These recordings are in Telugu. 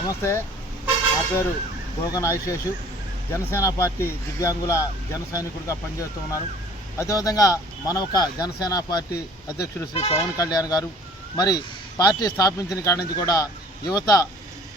నమస్తే, నా పేరు గోగన్ ఆయుషేషు. జనసేన పార్టీ దివ్యాంగుల జన సైనికుడిగా పనిచేస్తూ ఉన్నాను. అదేవిధంగా మన ఒక జనసేన పార్టీ అధ్యక్షుడు శ్రీ పవన్ కళ్యాణ్ గారు మరి పార్టీ స్థాపించిన కాడి నుంచి కూడా యువత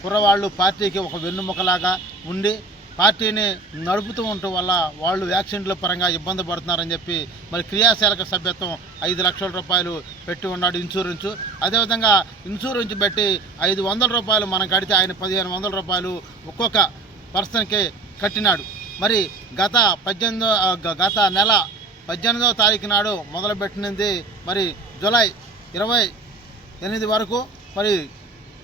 కుర్రవాళ్ళు పార్టీకి ఒక వెన్నుముకలాగా ఉండి పార్టీని నడుపుతూ ఉండటం వల్ల వాళ్ళు వ్యాక్సిన్ల పరంగా ఇబ్బంది పడుతున్నారని చెప్పి మరి క్రియాశీలక సభ్యత్వం 5 లక్షల రూపాయలు పెట్టి ఉన్నాడు ఇన్సూరెన్సు. అదేవిధంగా ఇన్సూరెన్స్ పెట్టి 500 రూపాయలు మనం కడితే ఆయన 1500 రూపాయలు ఒక్కొక్క పర్సన్కి కట్టినాడు. మరి గత నెల 18వ తారీఖు నాడు మొదలుపెట్టినది మరి జూలై 28 వరకు మరి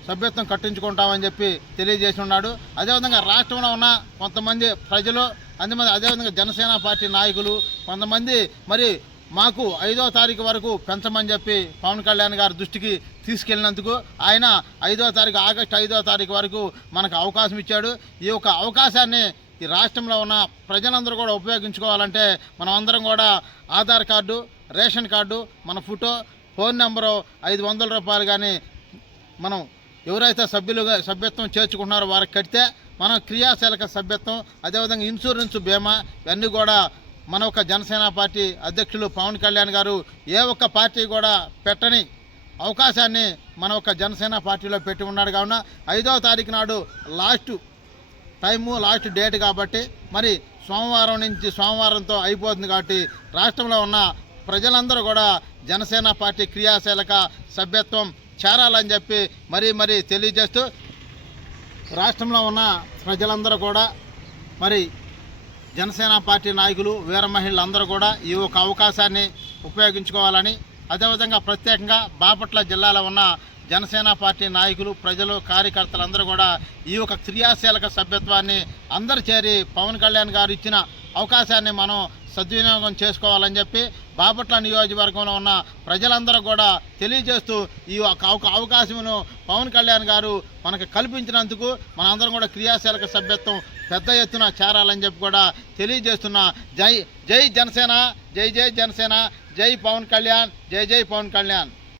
సభ్యత్వం కట్టించుకుంటామని చెప్పి తెలియజేసి ఉన్నాడు. అదేవిధంగా రాష్ట్రంలో ఉన్న కొంతమంది ప్రజలు అదేవిధంగా జనసేన పార్టీ నాయకులు కొంతమంది మరి మాకు 5వ తారీఖు వరకు పెంచమని చెప్పి పవన్ కళ్యాణ్ గారి దృష్టికి తీసుకెళ్ళినందుకు ఆయన ఆగస్టు 5వ తారీఖు వరకు మనకు అవకాశం ఇచ్చాడు. ఈ యొక్క అవకాశాన్ని ఈ రాష్ట్రంలో ఉన్న ప్రజలందరూ కూడా ఉపయోగించుకోవాలంటే మనం అందరం కూడా ఆధార్ కార్డు, రేషన్ కార్డు, మన ఫోటో, ఫోన్ నెంబరు 500 రూపాయలు కానీ మనం ఎవరైతే సభ్యత్వం చేర్చుకుంటున్నారో వారికి కడితే మనం క్రియాశీలక సభ్యత్వం, అదేవిధంగా ఇన్సూరెన్స్, బీమా ఇవన్నీ కూడా మన ఒక జనసేన పార్టీ అధ్యక్షులు పవన్ కళ్యాణ్ గారు ఏ ఒక్క పార్టీ కూడా పెట్టని అవకాశాన్ని మన ఒక జనసేన పార్టీలో పెట్టి ఉన్నాడు. కావున 5వ తారీఖు నాడు లాస్ట్ డేట్ కాబట్టి మరి సోమవారంతో అయిపోతుంది. కాబట్టి రాష్ట్రంలో ఉన్న ప్రజలందరూ కూడా జనసేన పార్టీ క్రియాశీలక సభ్యత్వం చేరాలని చెప్పి మరీ తెలియజేస్తూ రాష్ట్రంలో ఉన్న ప్రజలందరూ కూడా మరి జనసేన పార్టీ నాయకులు, వీర మహిళలందరూ కూడా ఈ ఒక అవకాశాన్ని ఉపయోగించుకోవాలని, అదేవిధంగా ప్రత్యేకంగా బాపట్ల జిల్లాలో ఉన్న జనసేన పార్టీ నాయకులు, ప్రజలు, కార్యకర్తలందరూ కూడా ఈ యొక్క క్రియాశీలక సభ్యత్వాన్ని అందరూ చేరి పవన్ కళ్యాణ్ గారు ఇచ్చిన అవకాశాన్ని మనం సద్వినియోగం చేసుకోవాలని చెప్పి బాపట్ల నియోజకవర్గంలో ఉన్న ప్రజలందరూ కూడా తెలియజేస్తూ ఈ అవకాశమును పవన్ కళ్యాణ్ గారు మనకు కల్పించినందుకు మనందరం కూడా క్రియాశీలక సభ్యత్వం పెద్ద ఎత్తున చేరాలని చెప్పి కూడా తెలియజేస్తున్నా. జై జనసేన, జై జనసేన, జై పవన్ కళ్యాణ్, జై పవన్ కళ్యాణ్.